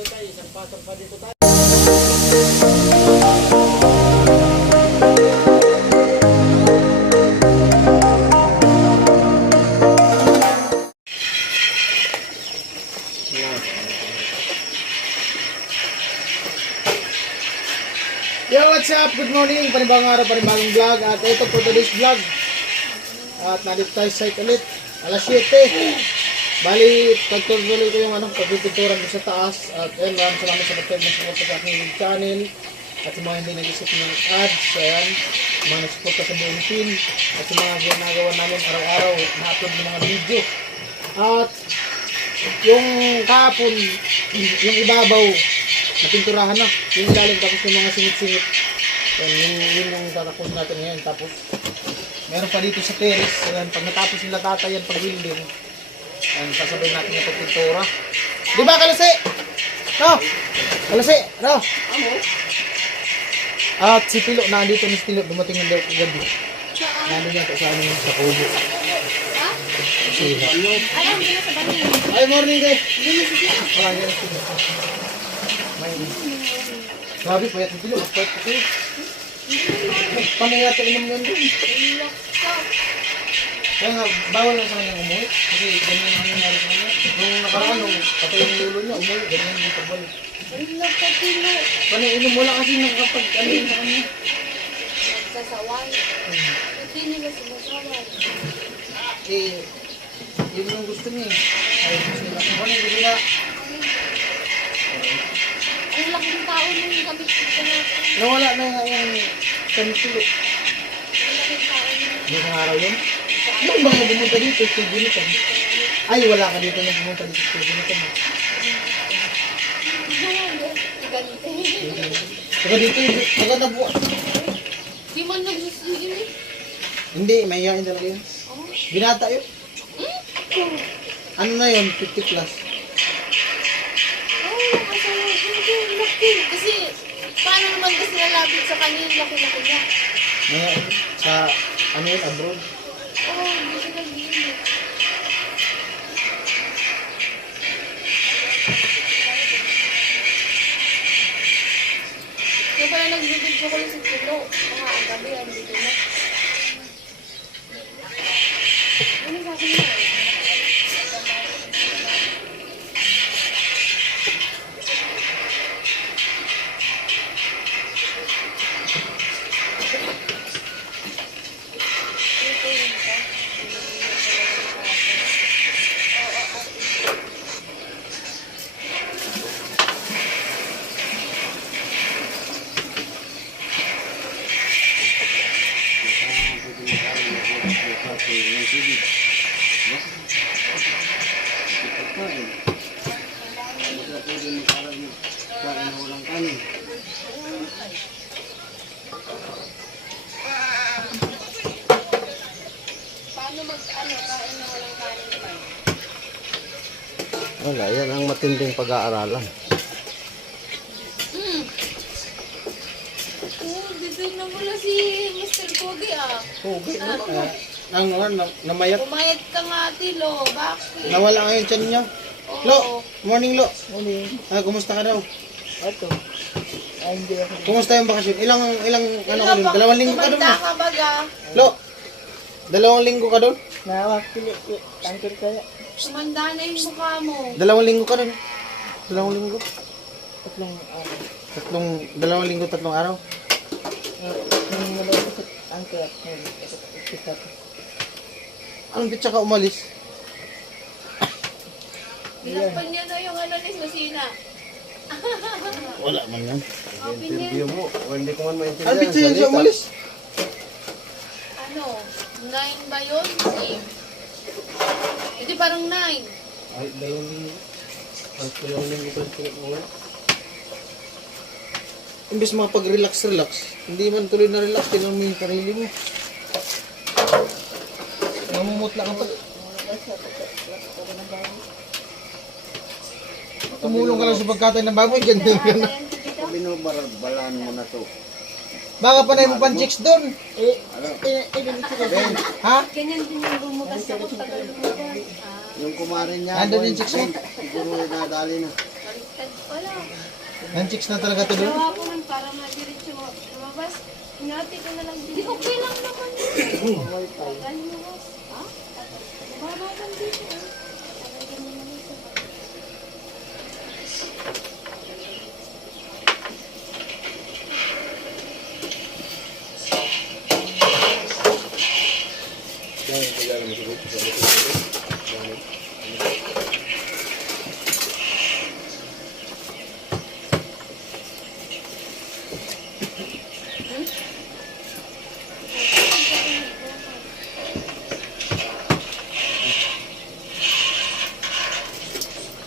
Yo, what's up? Good morning. Panibagong araw, panibagong vlog. At ito po today's vlog. At nandito tayo sa site ulit. Alas 7. Bali, pagtuloy ko yung pagpipinturan ko sa taas. At ayun, maraming salamat sa pagpipinturan sa aking channel. At sa mga hindi nag-isip ng ads. Ayan, mga nagsuporta sa buong team. At sa mga ginagawa namin araw-araw, na-upload ng mga video. At yung kahapon, yung ibabaw, napinturahan na. Yung ilalim tapos yung mga singit-singit. Yun yung tatapos natin ngayon. Tapos meron pa dito sa terrace. Ayan, pag natapos nila tatayan pag building, ayan, sasabay natin yung pagpintura. Di ba Kalasi? No? Kalasi? No? At si Pilo, nandito ni Pilo, dumating ng gabi. Nandito niya sa amin sa kubo. Ay, morning guys. Grabe, payat ng Pilo. Payat ko kayo. Panayat ang inom yan doon. Kaya nga, bawal lang sa kanyang umuwi. Kasi ganyan ang nangyari sa kanya. Nung nakaraan, nung patay yung lulo niya, umuwi. Ganyan yung pagbalik. Panay inom mo lang kasi nakapag ano yun sa kanya. Nagsasaway. Hindi nila sumasaway. Eh, yun yung gusto niya eh. Ay, gusto nila. Ano yung hindi na? Ang laking tao nung gabi ko na. Nawala na yung kanitulo. Ang laking tao nung. Yung araw yun? Yung mga bumunta dito, studio nito. Ay, wala ka dito nung bumunta dito, studio nito. Ganite. Saka dito, saka nabuhat. Di man nagsusigil eh. Hindi, mahihain talaga yun. Binata yun. Ano na yun? 50 plus. Nakasaway. Hindi, laki. Kasi, paano naman kasi nalapit sa kanya yung laki-laki niya? Mahihain. Sa, ano yun, abroad. Oo, hindi siya nag-iinit. Kaya pala nag-video ko yung sa kilo. Mga gabi, andito na. Ano sabi niya? Paano mag-ano, kain na walang kanin pa? Wala, yan ang matinding pag-aaralan. Bibig na mula si Mr. Kogi ah. Okay, namayat. Pumayat ka nga Tilo, bakit? Nawala ngayon tiyan niya. Oo. Lo, morning Lo. Morning. Kumusta ka daw? Ito. Ay, hindi ako. Kumusta yung bakasyon? Ilang ano ka doon? 2 linggo ka doon? Tumanda ka baga. Lo, 2 linggo ka doon? Nawak pili. Tangkil kaya. Tumanda na yung mukha mo. 2 linggo ka doon? 2 linggo? Tatlong araw. 2 linggo, 3 araw? Nung nalawag ko sa angkil. Kita ko. Anong bitsa ka umalis? Binakpan niya na yung ano ni Susina. Wala man yan. Interview mo, o hindi ko man maintindihan. Anong bitsa yan siya umalis? Ano? 9 ba yun? 8. Hindi parang 9. Ay, 2 linggo. Ang 2 linggo pa rin uwi. Imbes mga pag-relax, hindi man tuloy na relax, tinang mo yung sarili mo. Namumutla ka pa. Tumulong ka lang sa pagkatay ng baboy, ganyan ka na. Binubarabalaan mo na to. Baka panay mo pang chicks doon. Ha? Ganyan din yung bumutas ako pag Yung kumarin niya, Nandun yung chicks mo? siguro nadali na. baliktad. Wala. Nang-chicks na talaga to doon. Gawa ko man para madiretso lumabas. Hinati ko na lang. Hindi, okay lang naman yun. Tagal lumabas. Ha? Babagan dito. Talaga naman ito.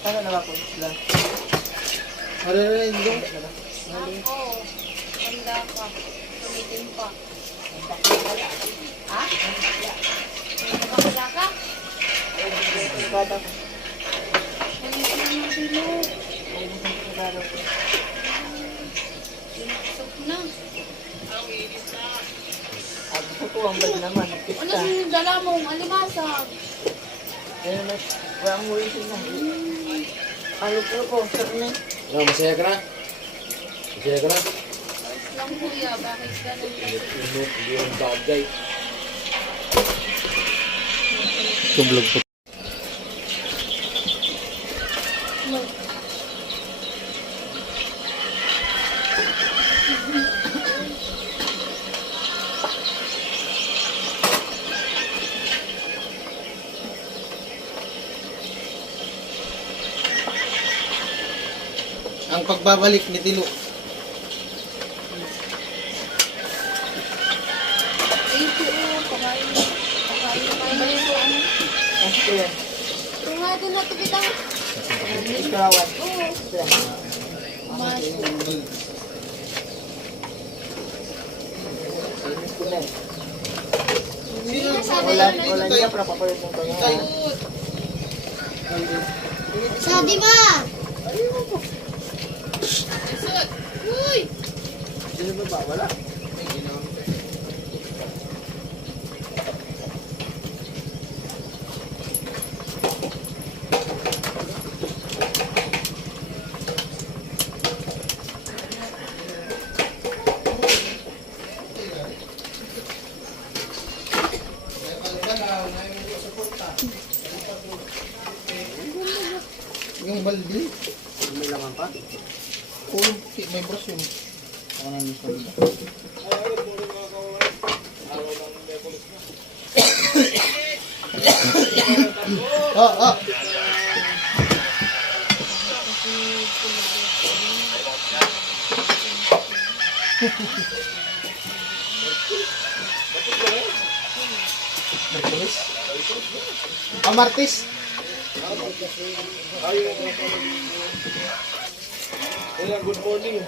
Ano na ba po sila? Ano na yun doon? Ako. Handa ka. Tumitin pa. Ha? Nakakala ka? Bata. Ano ka naman silo? Bata. Pinasok na. Ako po po ang bad naman. Ano Pista. sinidala mong alimasag? Kaya naman, walang huli sila. Ano po, sir na. Oh, masaya ka na? Masaya ka na? Lang kuya, bakit ganun kasi? Hindi yung bagay. Kublog po. Ang pagbabalik ni Tilo. Ito, pakain. Pakain ito. Ano po yan? Kung nga din natin kitang. Karawan. Oo. Mas. Inis ko na eh. Sabi Wala, na wala niya, para papalit ng kanya. Sabi ma! Uy! Sino ba ba? Wala. Yung baldi. May laman pa? Oo, may brush yun. Ako na nito. Ah. Amartis. Kaya, good morning.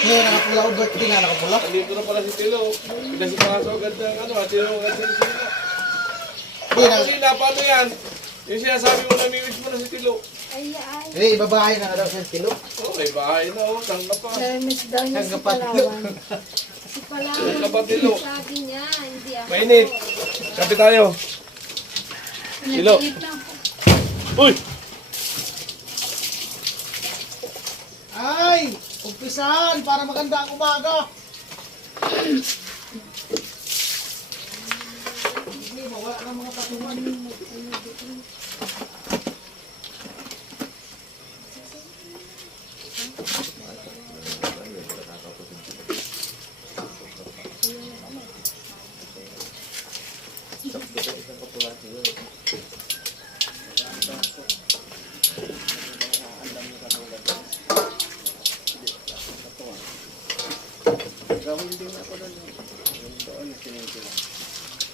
Ngayon, nakapula o birthday nga, nakapula. Nandito na pala si Tilo. Pinasipasok agad ng ano, atiro agad si Tilo. Hindi, Kanina, paano yan? Yung sinasabi mo, namimiss mo na si Tilo. Ay, ay. Hindi, ibabahay na daw sa Tilo. Oh, may bahay na, oh. Tangga pa. Miss daw niya si Kagapat. Palawan. Si Palawan. Kabatilo. Sabi niya, hindi ako. Mainit. Kape tayo. Tilo. Naginip lang po. Uy! Ay! Umpisahan para maganda ang umaga. Hindi, mawala ng mga patungan.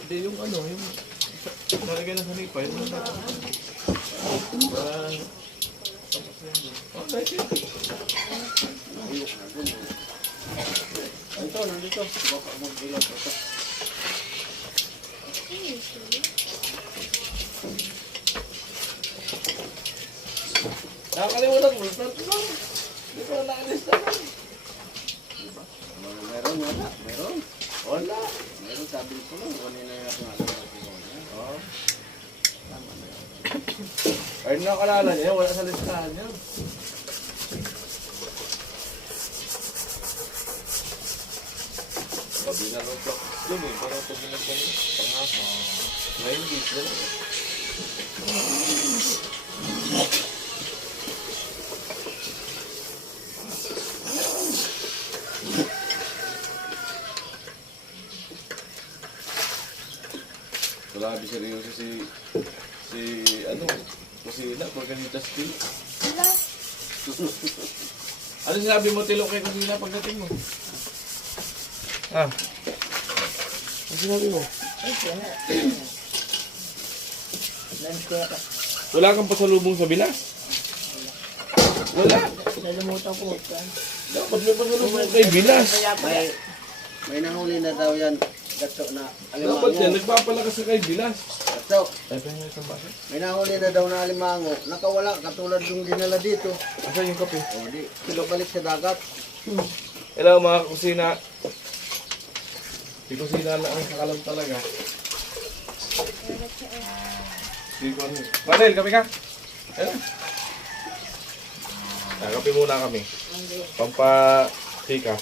Hindi, yung ano, yung lalagay na sa nipa, yun lang natin. Oh, nice yun. Ito, nandito. Baka mag-ilag ito. Nakakalimutan mo, front lang. Hindi ko naalis na lang. Meron, wala. Meron. Wala. Meron, sabi ko lang. Kunin na yung ating alam. Oo. Tama na yun. Ay, nakalala niya. Wala sa listahan niya. di na rin practice dun eh. Parang pag ginagawa pangasa. Ngayon, di na lang. Wala ka seryoso ano, Kusina, Organita Steel. Wala. Ano sinabi mo, Tilo, kay Kusina pagdating mo? Ah. Ano sinabi mo? Ay, wala. Lunch ko na. Wala kang pasalubong sa bilas? Wala. Nalimutan ko. Dapat may pasalubong kay bilas. May nahuli na daw yan. Gato na Dapat yan, alimango. nagpapalakas sa kay bilas. Gato. Ay, pa yung isang baso. May nahuli na daw na alimango. Nakawala katulad yung dinala dito. Asan yung kape? O di, sila balik sa dagat. Hello mga kusina. Si kusina lang ang sakalam talaga. Si Juan. Manel, kape ka? Hello. Kape muna kami. Pampa-tika.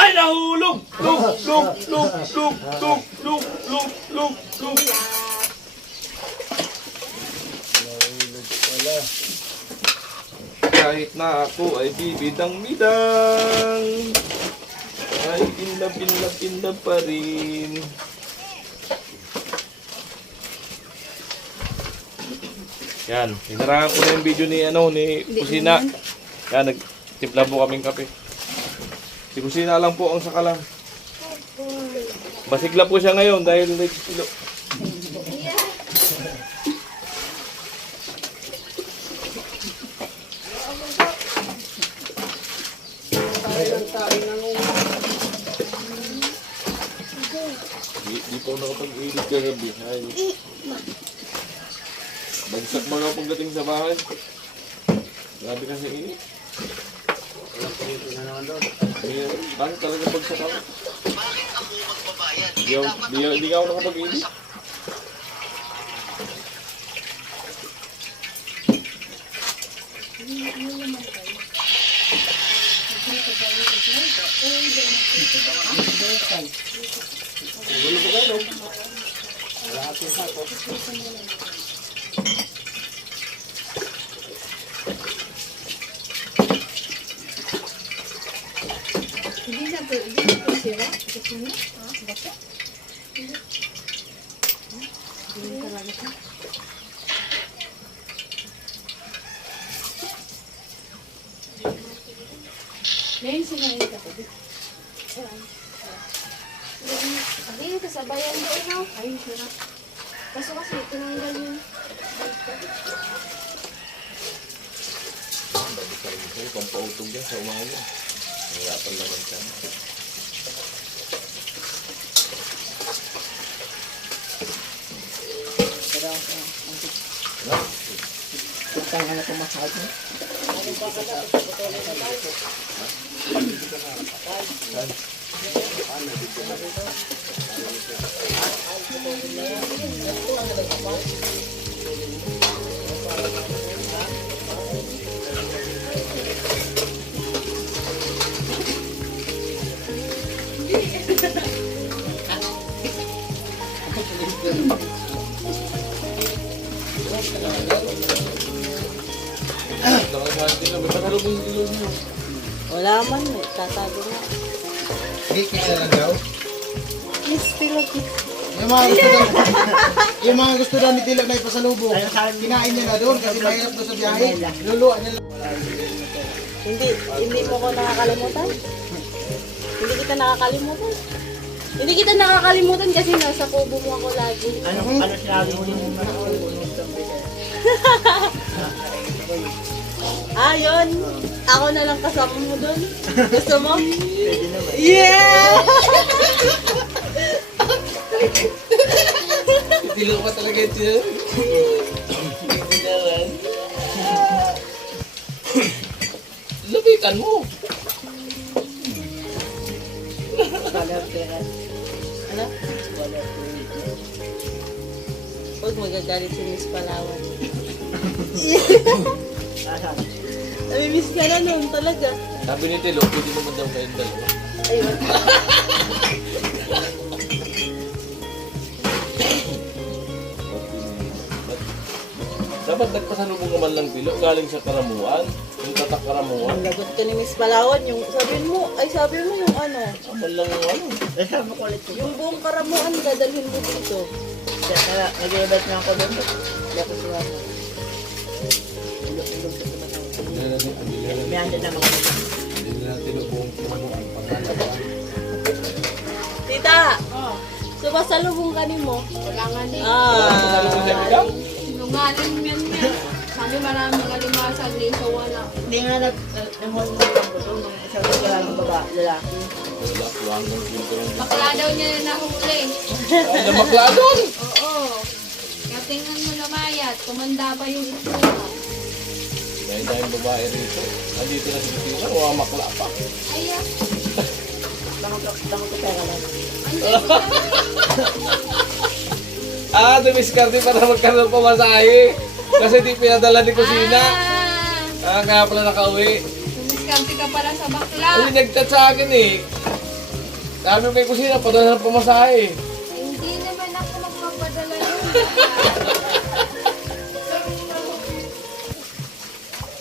Ay, nahulog! Lug! Kahit na ako ay bibidang-bidang, ay inlab pa rin. Yan, hinarangan ko na yung video ni Kusina. Yan, nagtimpla po kaming kape. Si Kusina lang po ang sakalam. Masigla po siya ngayon dahil nagtilo. Di po nakapag-ilit ka gabi. Ay. Bagsak mo na pagdating sa bahay. Grabe kasi init. Walang pangito na naman doon. Bakit talaga bagsak ako? Di ako nakapag-ilit. Hindi na po sira. Kasi na. Basta. Hindi talaga siya. Ngayon sinayin ka po. Hindi, kasabayan doon no? Ay, sira. Kaso kasi tinanggal yun. Pampautog yan sa umaga. Nangyapan naman siya. Tutang na ko masyado. Nakasahan din na. May pasalubong yung ilog niyo. Wala man, tatago na. Hindi, kisa lang daw. Still okay. Yung mga gusto daw ni Tilo na ipasalubong, kinain niya na doon kasi mahirap doon sa biyahe. Luluan niya lang. Hindi mo ko nakakalimutan? Hindi kita nakakalimutan? Hindi kita nakakalimutan kasi nasa kubo mo ako lagi. Ano sinabi mo din naman ako? Ah, yun. Ako na lang kasama mo doon. Gusto mo? Pwede naman. Yeah! Tilo pa talaga ito. Pwede naman. Lapitan mo. Ano? Huwag magagalit si Miss Palawan. Miss ka na nun, talaga. Sabi ni Tilo, pwede naman daw kayong dalawa. Ayun. Dapat nagpasalubong naman lang Tilo, galing sa karamuan. Yung tatak karamuan. Ang lagot ko ni Miss Palawan, yung sabi mo yung ano, Amal lang yung ano. Eh, sabi ko ulit ko. yung buong karamuan dadalhin mo dito. Kaya nag-i-event nga ako doon. Hindi ako sumama. Ilog sa tumatang. May andyan naman ako. Hindi na natin buong kumuhan. Pangalawa. Tita! Sumasalubong ka ni mo. Wala nga ni. Pasalubong siya ikaw? Sinungaling yan niya. Sabi maraming alimasan din sa wala. Hindi nga nag-mall-mall ako doon. Nung isang ng lalaki. Wala, kuwang ng filter. Bakla daw niya na nahuli. Ay, namakla doon! Oo. Kaya tingnan mo na mayat. Kumanda pa yung itsura. Dahil babae rito. Andito na si Tilo, mamakla pa. Aya. Tango ko pera lang. Dumiskarte para magkaroon ng pamasahe. Kasi di pinadala ni kusina. Kaya pala nakauwi. Dumiskarte ka pala sa bakla. Ay, nag-chat sa akin eh. Sabi mo kay kusina, padala ng pamasahe. Hindi naman ako magpapadala yun.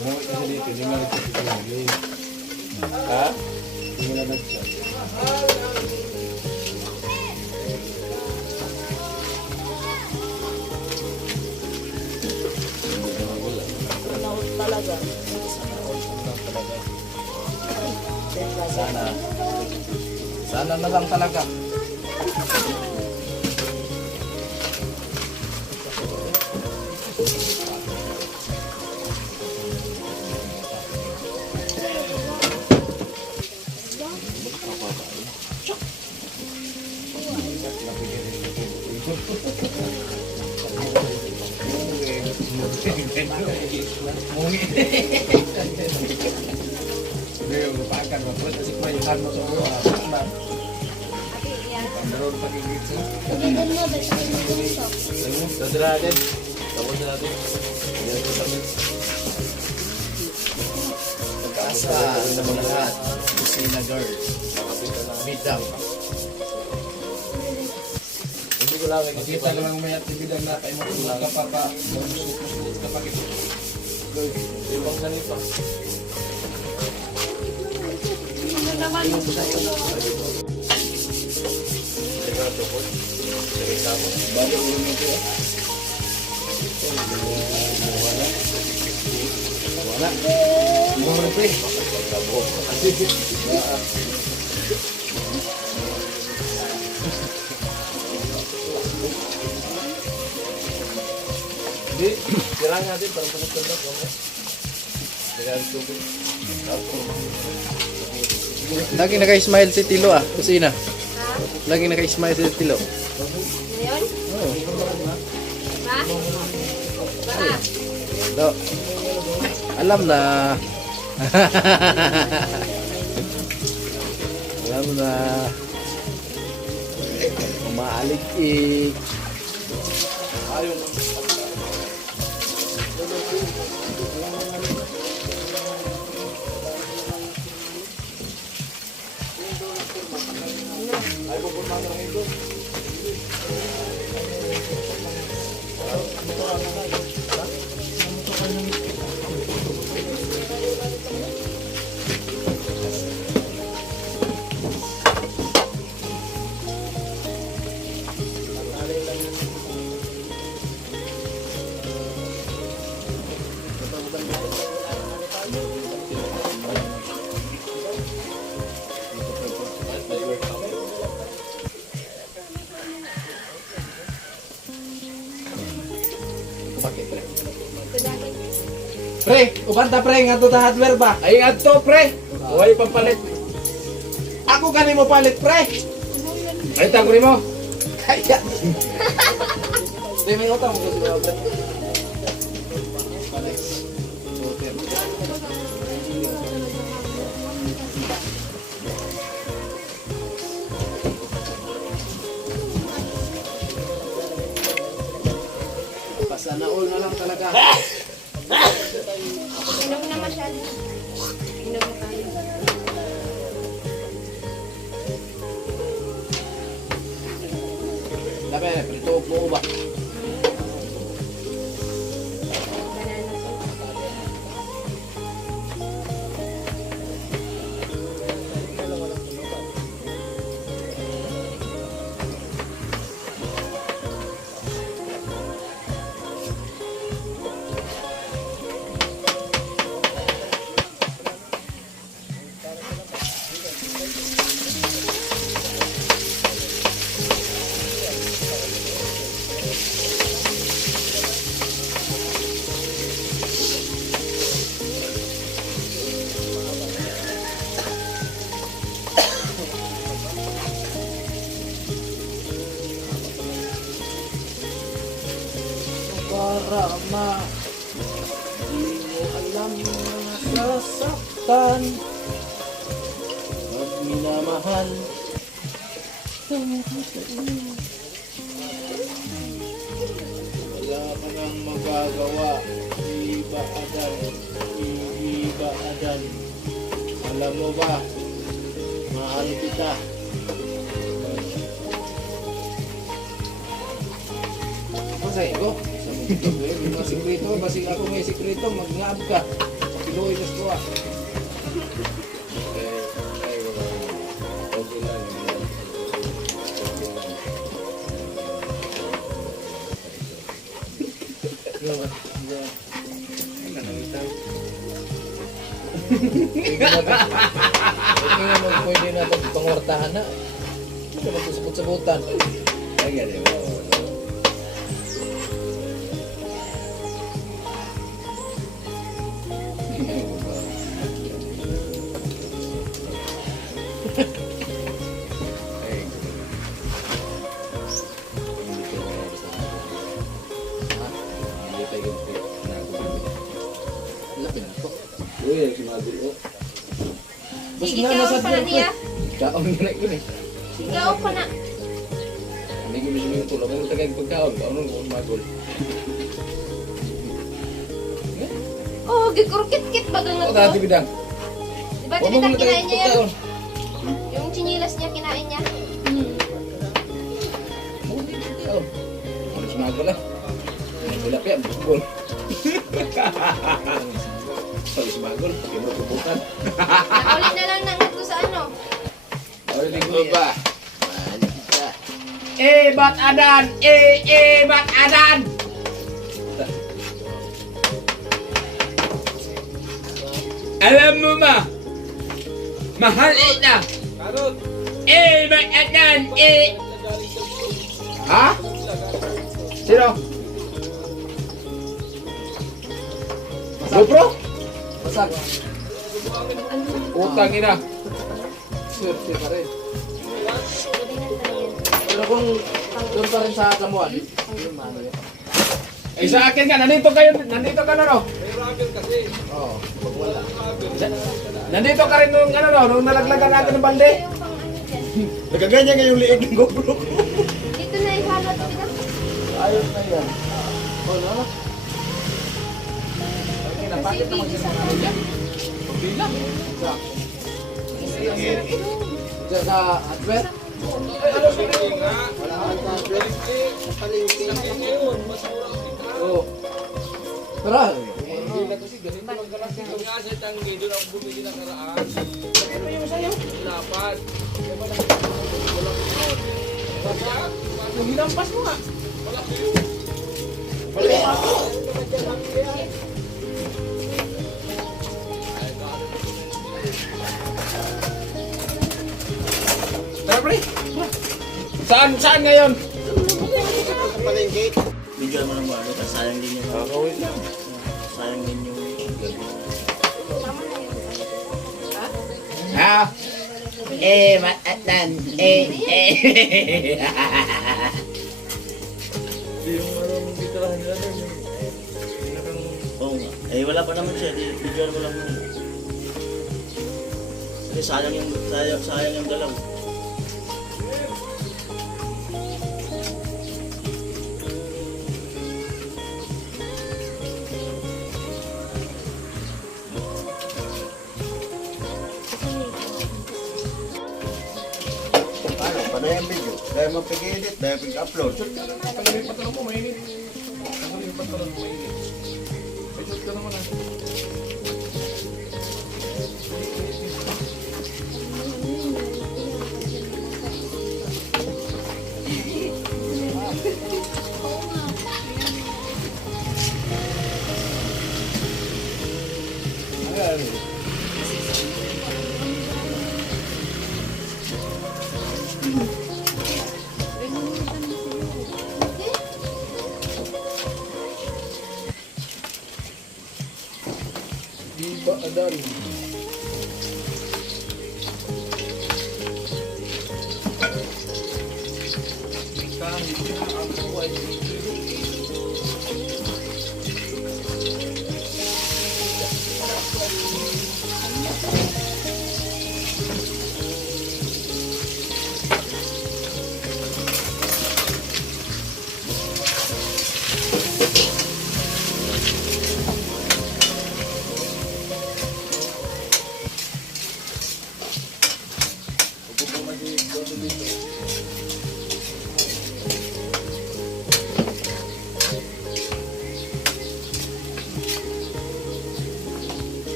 Umuwi kasi dito, hindi nga nagtitipin. Ha? Hindi nga nag-chat. Naut talaga. Sana na lang talaga. Hindi, lupakan mo. Pwede kasi kumayuhan mo sa ulo. Meron pagigit. Dadala natin. Tapos na natin. Yan ito kami. Pag-asa sa mga lahat. Kusina girl. Bidang. Hindi ko lang Makita ka lang may atibidang na kayo matulog ka pa pa. Mamusot ka pa ito. Ibang ganito. Ano naman? Teka, tukod. Teka, mo. Bali ulo mo ito. Wala. Wala. Pre. Hindi, sirahan natin. Parang tulog-tulog. Teka, tukod. Lagi naka-smile si Tilo kusina. Lagi naka-smile si Tilo. Ngayon? Ha? Ba? Do. Alam na. Alam na. Umaalig-ig. Pre, ubanta pre, nga to ta hardware ba? Ay, adto, pre! Huwag pampalit. Ako gani mo palit pre. Ay, tangkuli mo. Kaya. Di may utang mo kasi ba? Sana all na lang talaga. Inom na masyado. Inom na tayo. Labi, prito po ba? Banana po. Para di mo alam na nasasaktan pag minamahal. Wala ka nang magagawa, iba adan, iba adan. Alam mo ba, mahal kita. Masay ko. Mga sikreto, basig ako may sikreto, mag-ngab ka. Piluwi na ko. Okay lang. Okay naman pwede na pangwartahan na. Hindi naman sabot-sabotan. Ay, ganyan. Ikaw pa na niya. Kaon na ko ni. Ikaw pa na. Hindi ko mismo tulog mo tagay pagkaon, kaon mo magol. Oh, gikurkit-kit ba ganun O dati to? bidang. Diba Huwag mo tinita muna tagay kinain niya yan? pagkaon. Yung chinilas niya kinain niya? Hindi pagkaon. Ano si magol eh? Wala pa yan, bukol. Pag si magol, hindi mo tubukan. Nakulit na lang ng ito sa ano? Ano ko ba? Bat adan! Bat adan! Alam mo ba? Mahal ita! Bat adan! Ha? Sino? GoPro? Basag. Utang ina. Swerte ka rin. Pero kung doon pa rin sa Kamuan, yung ano yun. Eh sa akin ka, nandito ka na no? Oo, pag wala. Nandito ka rin nung ano no, nung nalaglagan natin ng balde. Yung pang ano dyan. Nagaganyan nga yung liig ng GoPro. Dito na ihalot kita. Ayos na yan. Oh, no? Okay na, Kasi bakit naman bigis siya ako mga dyan. bilang? Diyan sa advert? Wala kang tablet. Palengke. Oo. Tara. Yung hinampas mo nga. Tara pre. Saan ngayon? Sa palengke. Bigyan mo ng balo, sayang din yung Kakawin lang. sayang din yung gabi. Tama na yun. Ha? Matatan. Yung marunong titirahan nila doon. Oo nga. Eh wala pa naman siya, bigyan mo lang muna. Kasi sayang yung dalaw. dahil mapigilit, dahil pig-upload. Tanggalin yung pantalon mo, mainit. Tanggalin yung pantalon mo, mainit. May shot ka naman ah. Ayan. Di ba adan? Kahit na ako ay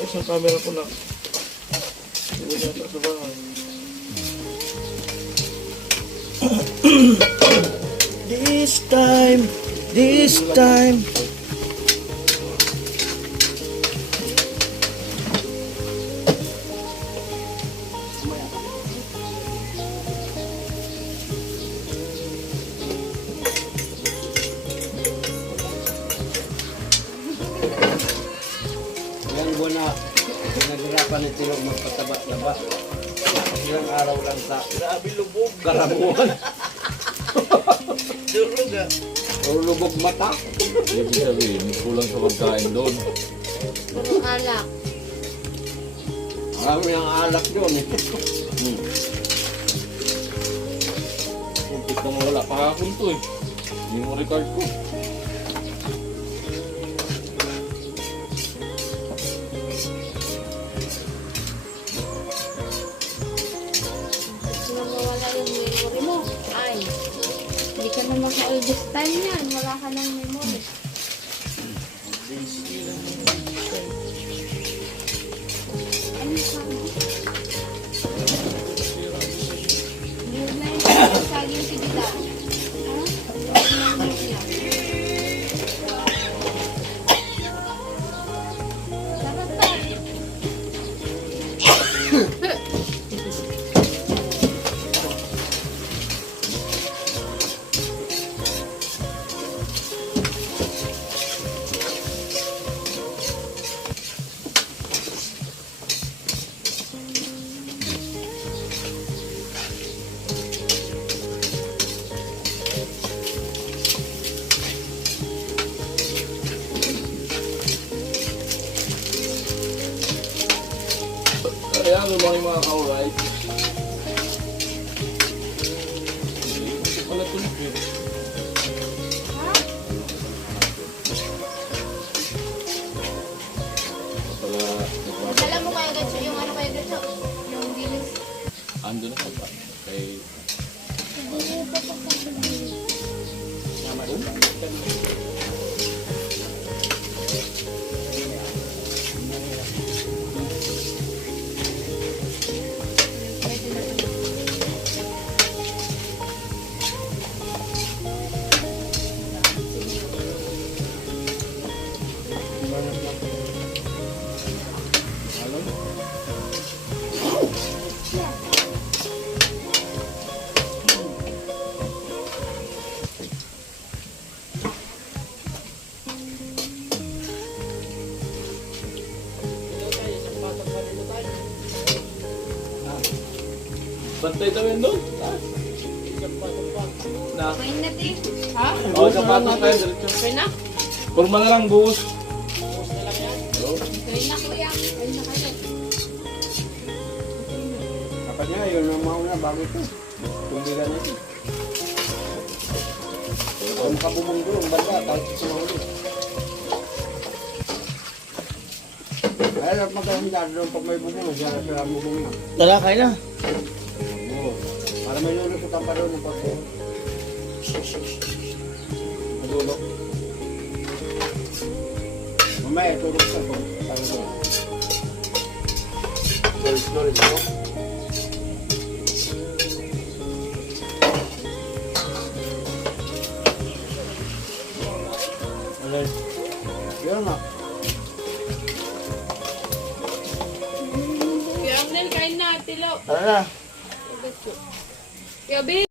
isang camera ko na. Hindi na sa bahay. This time. Ilang buwan na pinaghirapan ni Tilo magpataba-taba. Ilang araw lang sa Grabe lubog. karamuan. Durog ah. O lubog mata. Ibig sabihin, kulang sa pagkain doon. Puro alak. Marami ang alak doon eh. Kuntik na mawala. Pakakon to eh. Memory card ko. Nung mawala yung memory mo, ay, hindi ka na maka-adjust time yan. Wala ka ng memory. Ano sabi? Yun na yung saging si Dida. Ha? Yun na yung niya. Sarap to. Kaya lumang yung mga ka-alright. Hindi pala tulik eh. Pala, Dala mo kaya ganso, yung ano kaya ganso? Yung bilis. ando na pa. Kay bantay tayo doon. Na. Kumain na din. Ha? Oh, sapatos tayo diretso. Okay na? Forma na lang buhos. Okay na kuya. Okay na kayo. kanya, yun ang mauna bago ito. Tumbigan ito. Kung makabubong doon, banda, kahit ito mahuli. Ay, dapat magkakanda doon pag may bubong, siya na sila bubong na. Tara, kain na. Oo. Para may lulusot ang pa doon ng pagpo. Madulok. Mamaya, tulog sa kung saan doon. Storage mo. Yun nga. Kuya Amnel, kain na, tilo. Tara na. Kuya Bin.